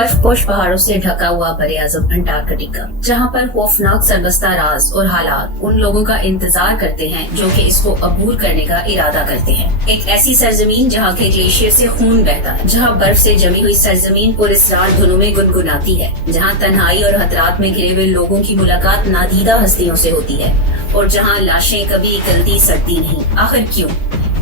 बर्फपोश पहाड़ों से ढका हुआ बरे-आज़म अंटार्कटिका, जहां पर खौफनाक सरबस्ता राज और हालात उन लोगों का इंतजार करते हैं जो कि इसको अबूर करने का इरादा करते हैं। एक ऐसी सरजमीन जहां के ग्लेशियर से खून बहता है, जहां बर्फ से जमी हुई सरजमीन पुरस्कार धुनों में गुनगुनाती है, जहां तन्हाई और खतरात में घिरे हुए लोगों की मुलाकात नादीदा हस्तियों से होती है और जहां लाशें कभी गलती सड़ती नहीं। आखिर क्यों?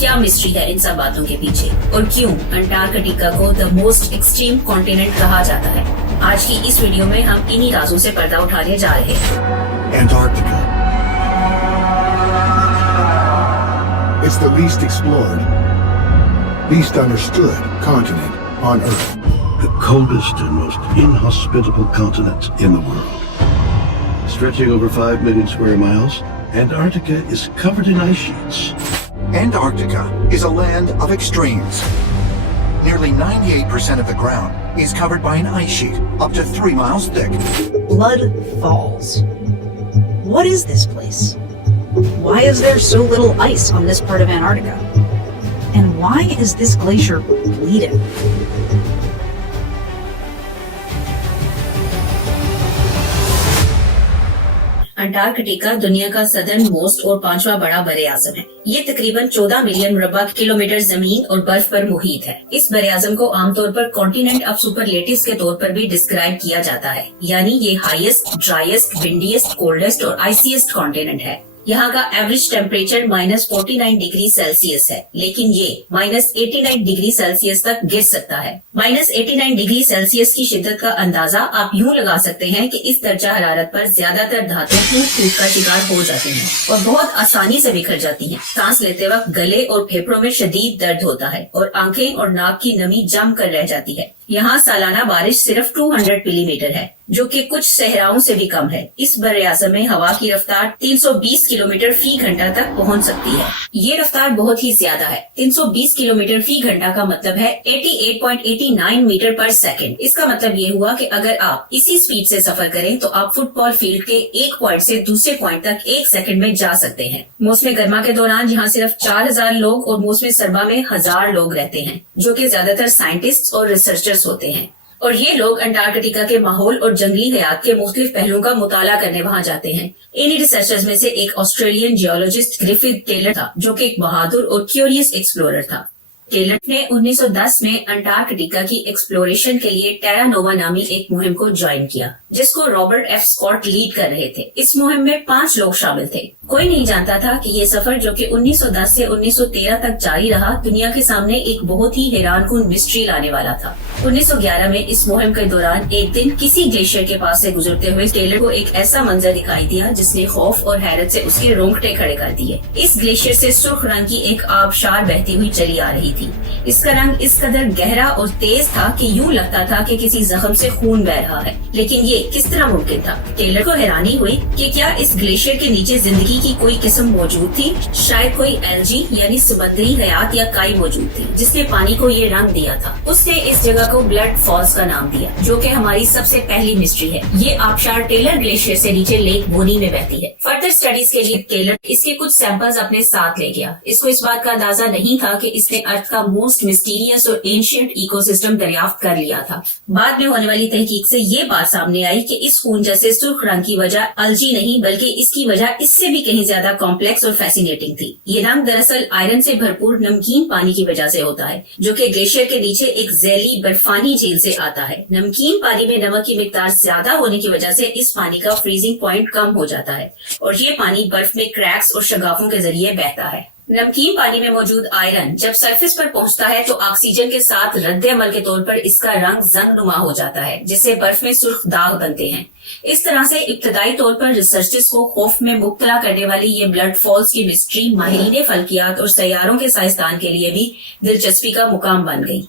क्या मिस्ट्री है इन सब बातों के पीछे और क्यों अंटार्कटिका को द मोस्ट एक्सट्रीम कॉन्टिनेंट कहा जाता है? आज की इस वीडियो में हम इन्हीं राजों से पर्दा उठाने जा रहे हैं। Antarctica. It's the least explored, least understood continent on Earth. The coldest and most inhospitable continent in the world. Stretching over 5 million square miles, Antarctica is covered in ice sheets. Antarctica is a land of extremes. Nearly 98% of the ground is covered by an ice sheet up to 3 miles thick. Blood Falls. What is this place? Why is there so little ice on this part of Antarctica? And why is this glacier bleeding? Antarctica दुनिया का southern most और 5वां बड़ा बरे आज़म है। ये तकरीबन 14 million मुरब्बा किलोमीटर जमीन और बर्फ पर मुहित है। इस बरे आज़म को आमतौर पर कॉन्टिनेंट ऑफ सुपरलेटिव्स के तौर पर भी डिस्क्राइब किया जाता है, यानी ये हाईएस्ट, ड्राइएस्ट, विंडीएस्ट, कोल्डेस्ट और आइसीएस्ट कॉन्टिनेंट है। यहाँ का एवरेज टेम्परेचर -49 डिग्री सेल्सियस है, लेकिन ये -89 डिग्री सेल्सियस तक गिर सकता है। -89 डिग्री सेल्सियस की शिद्दत का अंदाजा आप यूँ लगा सकते हैं कि इस दर्जा हरारत पर ज्यादातर धातुएं टूट का शिकार हो जाती हैं और बहुत आसानी से बिखर जाती हैं। सांस लेते वक्त गले और फेफड़ों में शदीद दर्द होता है और आंखें और नाक की नमी जम कर रह जाती है। यहाँ सालाना बारिश सिर्फ 200 मिलीमीटर है, जो कि कुछ सहराओं से भी कम है। इस बरे आज़म में हवा की रफ्तार 320 किलोमीटर फी घंटा तक पहुँच सकती है। ये रफ्तार बहुत ही ज्यादा है। 320 किलोमीटर फी घंटा का मतलब है 88.89 मीटर पर सेकंड। इसका मतलब ये हुआ कि अगर आप इसी स्पीड से सफर करें तो आप फुटबॉल फील्ड के एक पॉइंट से दूसरे पॉइंट तक 1 सेकंड में जा सकते हैं। मौसम गर्मा के दौरान यहाँ सिर्फ 4000 लोग और मौसम सर्मा में 1000 लोग रहते हैं, जो कि ज्यादातर साइंटिस्ट और रिसर्चर्स होते हैं। और ये लोग अंटार्कटिका के माहौल और जंगली हयात के मुख्तलिफ पहलुओं का मुताला करने वहाँ जाते हैं। इन्हीं रिसर्चर्स में से एक ऑस्ट्रेलियन जियोलॉजिस्ट ग्रिफिथ टेलर था, जो कि एक बहादुर और क्यूरियस एक्सप्लोरर था। टेलर ने 1910 में अंटार्कटिका की एक्सप्लोरेशन के लिए टेरा नोवा नामी एक मुहिम को ज्वाइन किया, जिसको रॉबर्ट एफ स्कॉट लीड कर रहे थे। इस मुहिम में 5 लोग शामिल थे। कोई नहीं जानता था कि ये सफर, जो कि 1910 से 1913 तक जारी रहा, दुनिया के सामने एक बहुत ही हैरानकुन मिस्ट्री लाने वाला था। 1911 में इस मुहिम के दौरान एक दिन किसी ग्लेशियर के पास से गुजरते हुए टेलर को एक ऐसा मंजर दिखाई दिया जिसने खौफ और हैरत से उसके रोंगटे खड़े कर दिए। इस ग्लेशियर से सुर्ख रंग की एक आबशार बहती हुई चली आ रही थी। इसका रंग इस कदर गहरा और तेज था कि यूं लगता था कि किसी जख्म से खून बह रहा है। लेकिन ये किस तरह मुमकिन था? टेलर को हैरानी हुई कि क्या इस ग्लेशियर के नीचे जिंदगी की कोई किस्म मौजूद थी। शायद कोई एल्जी यानी समुद्री हयात या काई मौजूद थी, जिसने पानी को ये रंग दिया था। उसने इस जगह को ब्लड फॉल्स का नाम दिया, जो कि हमारी सबसे पहली मिस्ट्री है। ये आबशार टेलर ग्लेशियर से नीचे लेक बोनी में बहती है। फर्दर स्टडीज के लिए टेलर इसके कुछ सैंपल्स अपने साथ ले गया। इसको इस बात का अंदाजा नहीं था कि इसने अर्थ का मोस्ट मिस्टीरियस और एंशिएंट इकोसिस्टम दरियाफ्त कर लिया था। बाद में होने वाली तहकीक से ये बात सामने आई कि इस खून जैसे सुर्ख रंग की वजह अलजी नहीं, बल्कि इसकी वजह इससे भी कहीं ज्यादा कॉम्प्लेक्स और फैसिनेटिंग थी। ये रंग दरअसल आयरन से भरपूर नमकीन पानी की वजह से होता है, जो कि ग्लेशियर के नीचे एक जैली बर्फानी झील से आता है। नमकीन पानी में नमक की मिकदार ज्यादा होने की वजह से इस पानी का फ्रीजिंग पॉइंट कम हो जाता है और ये पानी बर्फ में क्रैक्स और शगाफों के जरिए बहता है। नमकीन पानी में मौजूद आयरन जब सरफेस पर पहुंचता है तो ऑक्सीजन के साथ रद्द अमल के तौर पर इसका रंग जंग नुमा हो जाता है, जिससे बर्फ में सुर्ख दाग बनते हैं। इस तरह से इब्तदाई तौर पर रिसर्चर्स को खौफ में मुब्तला करने वाली ये ब्लड फॉल्स की मिस्ट्री माहिरीन फल्कियात और सैयारों के साइंसदान के लिए भी दिलचस्पी का मुकाम बन गई,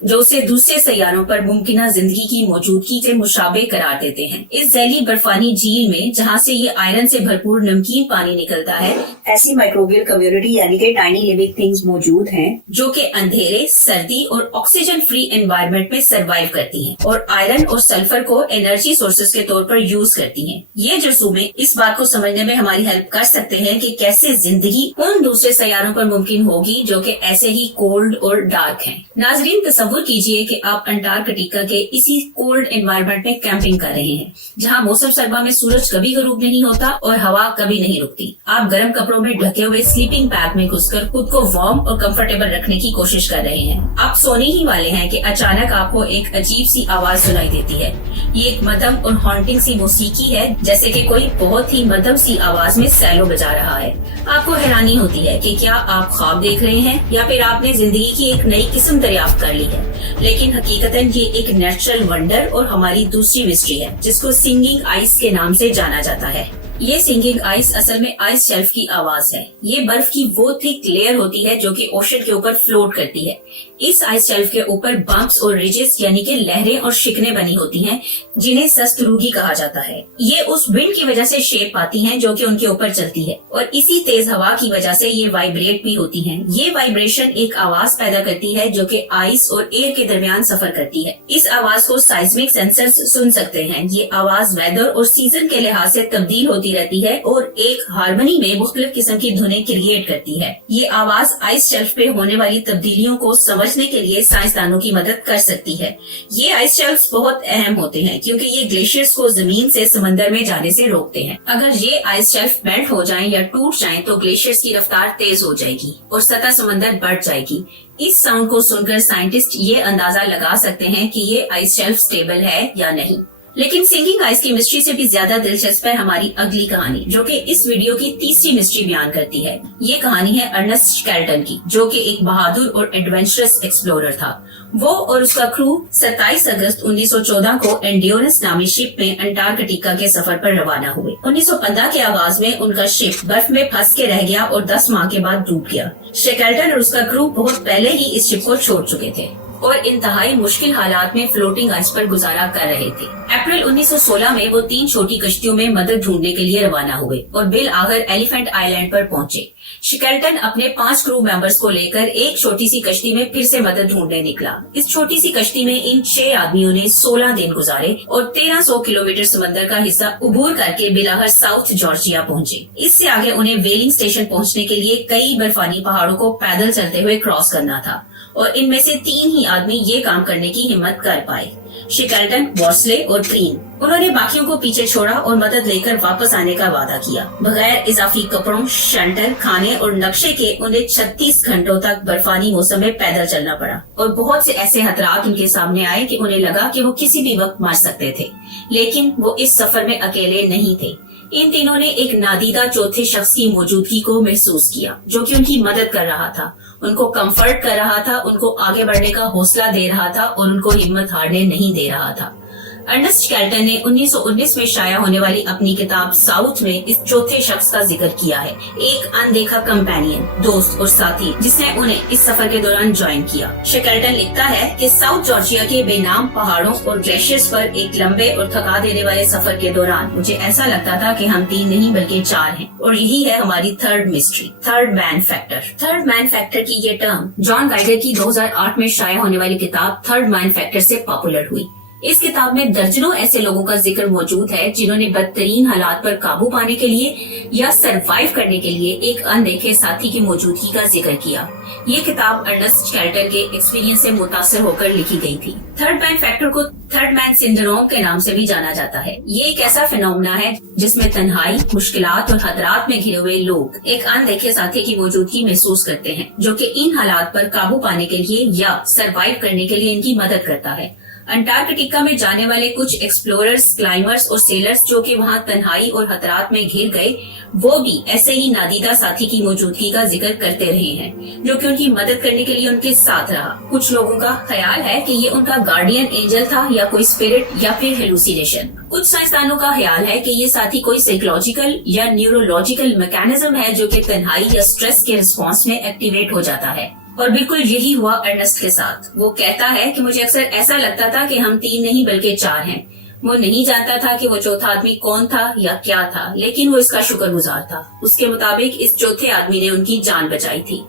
जो उसे दूसरे सैयारों पर मुमकिना जिंदगी की मौजूदगी से मुशाबे करार देते हैं। इस जैली बर्फानी झील में, जहाँ से ये आयरन से भरपूर नमकीन पानी निकलता है, ऐसी माइक्रोबियल कम्युनिटी यानी कि टाइनी लिविंग थिंग्स मौजूद हैं, जो कि अंधेरे, सर्दी और ऑक्सीजन फ्री एनवायरनमेंट में सरवाइव करती हैं और आयरन और सल्फर को एनर्जी सोर्सेज के तौर पर यूज करती हैं। ये जरसूमे इस बात को समझने में हमारी हेल्प कर सकते हैं कि कैसे जिंदगी उन दूसरे सैयारों पर मुमकिन होगी जो कि ऐसे ही कोल्ड और डार्क हैं। नाजरीन, तस्वीर तसव्वुर कीजिए कि आप अंटार्कटिका के इसी कोल्ड एनवायरनमेंट में कैंपिंग कर रहे हैं, जहां मौसम सर्मा में सूरज कभी गरूब नहीं होता और हवा कभी नहीं रुकती। आप गर्म कपड़ों में ढके हुए स्लीपिंग बैग में घुसकर खुद को वार्म और कंफर्टेबल रखने की कोशिश कर रहे हैं। आप सोने ही वाले हैं कि अचानक आपको एक अजीब सी आवाज सुनाई देती है। ये एक मध्यम और हॉन्टिंग सी मौसीकी है, जैसे कि कोई बहुत ही मध्यम सी आवाज में सैलो बजा रहा है। आपको हैरानी होती है कि क्या आप ख्वाब देख रहे हैं या फिर आपने जिंदगी की एक नई किस्म दरियाफ्त कर ली है। लेकिन हकीकतन ये एक नेचुरल वंडर और हमारी दूसरी मिस्ट्री है, जिसको सिंगिंग आइस के नाम से जाना जाता है। ये सिंगिंग आइस असल में आइस शेल्फ की आवाज है। ये बर्फ की वो थिक लेयर होती है जो कि ओशन के ऊपर फ्लोट करती है। इस आइस शेल्फ के ऊपर बम्प्स और रिजेस यानी कि लहरें और शिकनें बनी होती हैं, जिन्हें सस्तरूगी कहा जाता है। ये उस विंड की वजह से शेप पाती हैं जो कि उनके ऊपर चलती है, और इसी तेज हवा की वजह से ये वाइब्रेट भी होती हैं। ये वाइब्रेशन एक आवाज पैदा करती है जो कि आइस और एयर के दरमियान सफर करती है। इस आवाज को साइस्मिक सेंसर्स सुन सकते हैं। ये आवाज वेदर और सीजन के लिहाज से तब्दील होती रहती है और एक हार्मनी में मुख्तलिफ किस्म की धुनें क्रिएट करती है। ये आवाज आइस शेल्फ पे होने वाली तब्दीलियों को समझने के लिए साइंसदानों की मदद कर सकती है। ये आइस शेल्फ्स बहुत अहम होते हैं क्योंकि ये ग्लेशियर्स को जमीन से समंदर में जाने से रोकते हैं। अगर ये आइस शेल्फ मेल्ट हो जाएं या टूट जाएं तो ग्लेशियर्स की रफ्तार तेज हो जाएगी और सतह समंदर बढ़ जाएगी। इस साउंड को सुनकर साइंटिस्ट ये अंदाजा लगा सकते हैं कि ये आइस शेल्फ स्टेबल है या नहीं। लेकिन सिंगिंग आइस की मिस्ट्री से भी ज्यादा दिलचस्प है हमारी अगली कहानी, जो कि इस वीडियो की तीसरी मिस्ट्री बयान करती है। ये कहानी है अर्नेस्ट शेकल्टन की, जो कि एक बहादुर और एडवेंचरस एक्सप्लोरर था। वो और उसका क्रू 27 अगस्त 1914 को एंड्योरेंस नामी शिप में अंटार्कटिका के सफर पर रवाना हुए। 1915 के आगाज में उनका शिप बर्फ में फंस के रह गया और 10 माह के बाद डूब गया। शेकल्टन और उसका क्रू बहुत पहले ही इस शिप को छोड़ चुके थे और इंतहाई मुश्किल हालात में फ्लोटिंग आइस पर गुजारा कर रहे थे। अप्रैल 1916 में वो 3 छोटी कश्तियों में मदद ढूंढने के लिए रवाना हुए और बिल आखिर एलिफेंट आइलैंड पर पहुंचे। शेकल्टन अपने 5 क्रू मेंबर्स को लेकर एक छोटी सी कश्ती में फिर से मदद ढूंढने निकला। इस छोटी सी कश्ती में इन 6 आदमियों ने 16 दिन गुजारे और 1300 किलोमीटर समंदर का हिस्सा उबूर करके बिलाहर साउथ जॉर्जिया पहुंचे। इससे आगे उन्हें वेलिंग स्टेशन पहुंचने के लिए कई बर्फानी पहाड़ों को पैदल चलते हुए क्रॉस करना था और इनमें से 3 ही आदमी ये काम करने की हिम्मत कर पाए, शेकल्टन, वॉर्सले और क्रीन। उन्होंने बाकियों को पीछे छोड़ा और मदद लेकर वापस आने का वादा किया। बगैर इजाफी कपड़ों, शेल्टर, खाने और नक्शे के उन्हें 36 घंटों तक बर्फानी मौसम में पैदल चलना पड़ा और बहुत से ऐसे खतरात उनके सामने आए कि उन्हें लगा कि वो किसी भी वक्त मर सकते थे। लेकिन वो इस सफर में अकेले नहीं थे। इन तीनों ने एक नादीदा चौथे शख्स की मौजूदगी को महसूस किया, जो कि उनकी मदद कर रहा था, उनको कंफर्ट कर रहा था, उनको आगे बढ़ने का हौसला दे रहा था और उनको हिम्मत हारने नहीं दे रहा था। अर्नेस्ट शेकल्टन ने 1919 में शाया होने वाली अपनी किताब साउथ में इस चौथे शख्स का जिक्र किया है, एक अनदेखा कंपेनियन, दोस्त और साथी जिसने उन्हें इस सफर के दौरान ज्वाइन किया। शेकल्टन लिखता है कि साउथ जॉर्जिया के बेनाम पहाड़ों और ग्लेशियर्स पर एक लंबे और थका देने वाले सफर के दौरान मुझे ऐसा लगता था कि हम 3 नहीं बल्कि 4 हैं, और यही है हमारी third mystery, third man factor. Third man factor की ये टर्म जॉन गाइडर की 2008 में शाया होने वाली किताब थर्ड मैन फैक्टर से पॉपुलर हुई। इस किताब में दर्जनों ऐसे लोगों का जिक्र मौजूद है जिन्होंने बदतरीन हालात पर काबू पाने के लिए या सरवाइव करने के लिए एक अनदेखे साथी की मौजूदगी का जिक्र किया। ये किताब अर्नेस्ट शेकल्टन के एक्सपीरियंस से मुतासर होकर लिखी गई थी। थर्ड मैन फैक्टर को थर्ड मैन सिंड्रोम के नाम से भी जाना जाता है। ये एक ऐसा फिनोमेना है जिसमें तन्हाई, मुश्किलात और खतरात में घिरे हुए लोग एक अनदेखे साथी की मौजूदगी महसूस करते हैं, जो कि इन हालात पर काबू पाने के लिए या सरवाइव करने के लिए इनकी मदद करता है। अंटार्कटिका में जाने वाले कुछ एक्सप्लोरर्स, क्लाइंबर्स और सेलर्स जो कि वहाँ तन्हाई और खतरात में घिर गए, वो भी ऐसे ही नादीदा साथी की मौजूदगी का जिक्र करते रहे हैं, जो कि उनकी मदद करने के लिए उनके साथ रहा। कुछ लोगों का ख्याल है कि ये उनका गार्डियन एंजल था या कोई स्पिरिट या फिर हेलुसिनेशन। कुछ साइंसदानों का ख्याल है कि ये साथी कोई साइकोलॉजिकल या न्यूरोलॉजिकल मैकेनिज्म है जो कि तन्हाई या स्ट्रेस के रिस्पॉन्स में एक्टिवेट हो जाता है। और बिल्कुल यही हुआ अर्नेस्ट के साथ। वो कहता है कि मुझे अक्सर ऐसा लगता था कि हम 3 नहीं बल्कि 4 हैं। वो नहीं जानता था कि वो चौथा आदमी कौन था या क्या था, लेकिन वो इसका शुक्रगुजार था। उसके मुताबिक इस चौथे आदमी ने उनकी जान बचाई थी।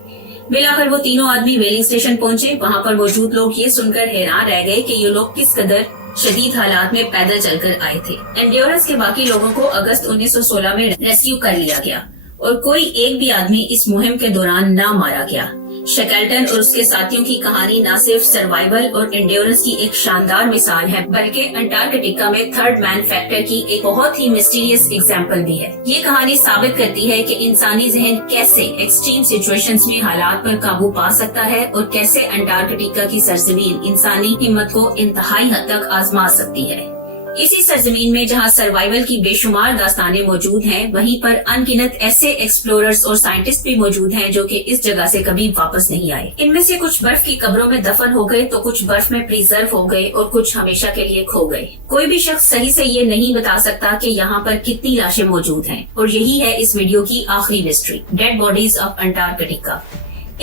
बिलाखिर वो तीनों आदमी वेलिंग स्टेशन पहुंचे। वहाँ पर मौजूद लोग ये सुनकर हैरान रह गए कि ये लोग किस कदर शदीद हालात में पैदल चलकर आए थे। एंड्योरेंस के बाकी लोगों को अगस्त 1916 में रेस्क्यू कर लिया गया और कोई एक भी आदमी इस मुहिम के दौरान न मारा गया। शेकल्टन और उसके साथियों की कहानी न सिर्फ सर्वाइवल और एंड्योरेंस की एक शानदार मिसाल है, बल्कि अंटार्कटिका में थर्ड मैन फैक्टर की एक बहुत ही मिस्टीरियस एग्जाम्पल भी है। ये कहानी साबित करती है कि इंसानी जहन कैसे एक्सट्रीम सिचुएशंस में हालात पर काबू पा सकता है और कैसे अंटार्कटिका की सरजमीन इंसानी हिम्मत को इंतहाई हद तक आजमा सकती है। इसी सरजमीन में जहां सर्वाइवल की बेशुमार दास्तानें मौजूद हैं, वहीं पर अनगिनत ऐसे एक्सप्लोरर्स और साइंटिस्ट भी मौजूद हैं जो कि इस जगह से कभी वापस नहीं आए। इनमें से कुछ बर्फ की कब्रों में दफन हो गए, तो कुछ बर्फ में प्रिजर्व हो गए और कुछ हमेशा के लिए खो गए। कोई भी शख्स सही से ये नहीं बता सकता कि यहाँ पर कितनी लाशें मौजूद हैं, और यही है इस वीडियो की आखिरी mystery, dead bodies of Antarctica.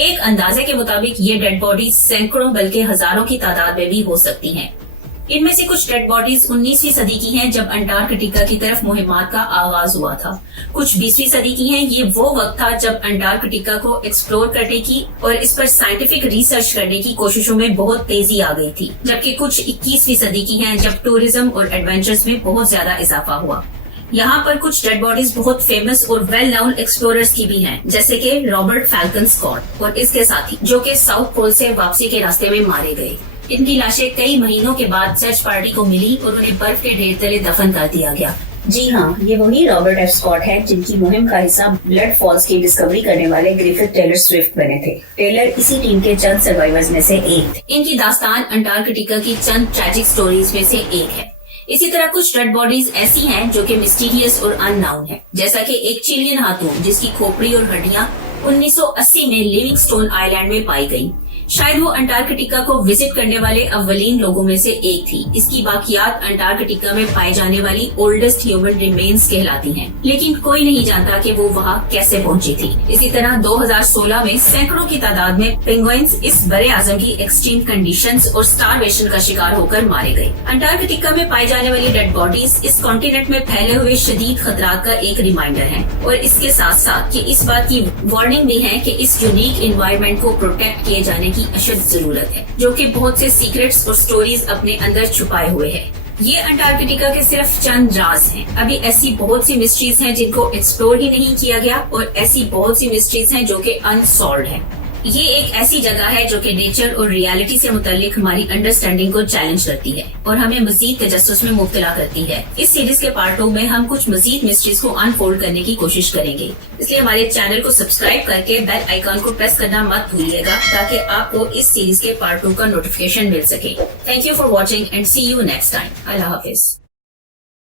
एक अंदाजे के मुताबिक ये डेड बॉडीज सैकड़ों बल्कि हजारों की तादाद में भी हो सकती हैं। इनमें से कुछ डेड बॉडीज 19वीं सदी की हैं, जब अंटार्कटिका की तरफ मुहिम्मात का आगाज हुआ था। कुछ 20वीं सदी की हैं। ये वो वक्त था जब अंटार्कटिका को एक्सप्लोर करने की और इस पर साइंटिफिक रिसर्च करने की कोशिशों में बहुत तेजी आ गई थी। जबकि कुछ 21वीं सदी की हैं, जब टूरिज्म और एडवेंचर्स में बहुत ज्यादा इजाफा हुआ। यहाँ पर कुछ डेड बॉडीज बहुत फेमस और वेल नोन एक्सप्लोरर्स की भी हैं, जैसे कि रॉबर्ट फैल्कन स्कॉट और इसके साथी, जो कि साउथ पोल से वापसी के रास्ते में मारे गए। इनकी लाशें कई महीनों के बाद सर्च पार्टी को मिली और उन्हें बर्फ के ढेर तले दफन कर दिया गया। जी हाँ, ये वही रॉबर्ट एफ स्कॉट है जिनकी मुहिम का हिस्सा ब्लड फॉल्स की डिस्कवरी करने वाले ग्रिफिथ टेलर स्विफ्ट बने थे। टेलर इसी टीम के चंद सर्वाइवर्स में से एक थे। इनकी दास्तान अंटार्कटिका की चंद ट्रैजिक स्टोरीज में से एक है। इसी तरह कुछ डेड बॉडीज ऐसी हैं जो कि मिस्टीरियस और अननाउन है, जैसा कि एक चिलियन हाथून जिसकी खोपड़ी और हड्डियां 1980 में लिविंगस्टोन आइलैंड में पाई गयी। शायद वो अंटार्कटिका को विजिट करने वाले अव्वलीन लोगों में से एक थी। इसकी बाकियात अंटार्कटिका में पाई जाने वाली ओल्डेस्ट ह्यूमन रिमेन्स कहलाती हैं, लेकिन कोई नहीं जानता कि वो वहाँ कैसे पहुँची थी। इसी तरह 2016 में सैकड़ों की तादाद में पेंगुइन्स इस बड़े आजम की एक्सट्रीम कंडीशंस और स्टारवेशन का शिकार होकर मारे गए। अंटार्कटिका में पाई जाने वाली डेड बॉडीज इस कॉन्टिनेंट में फैले हुए शदीद खतरात का एक रिमाइंडर है, और इसके साथ साथ ये इस बात की वार्निंग भी है कि इस यूनिक एनवायरनमेंट को प्रोटेक्ट किए जाने की अशद जरूरत है, जो कि बहुत से सीक्रेट्स और स्टोरीज अपने अंदर छुपाए हुए है। ये अंटार्कटिका के सिर्फ चंद राज हैं। अभी ऐसी बहुत सी मिस्ट्रीज हैं जिनको एक्सप्लोर ही नहीं किया गया, और ऐसी बहुत सी मिस्ट्रीज हैं जो कि अनसॉल्व्ड हैं। ये एक ऐसी जगह है जो कि नेचर और रियलिटी से मुताल्लिक हमारी अंडरस्टैंडिंग को चैलेंज करती है और हमें मजीद तजस्सुस में मुब्तला करती है। इस सीरीज के पार्ट 2 में हम कुछ मजीद मिस्ट्रीज को अनफोल्ड करने की कोशिश करेंगे, इसलिए हमारे चैनल को सब्सक्राइब करके बेल आइकॉन को प्रेस करना मत भूलिएगा, ताकि आपको इस सीरीज के पार्ट 2 का नोटिफिकेशन मिल सके। Thank you for watching and see you next time. अल्लाह हाफिज।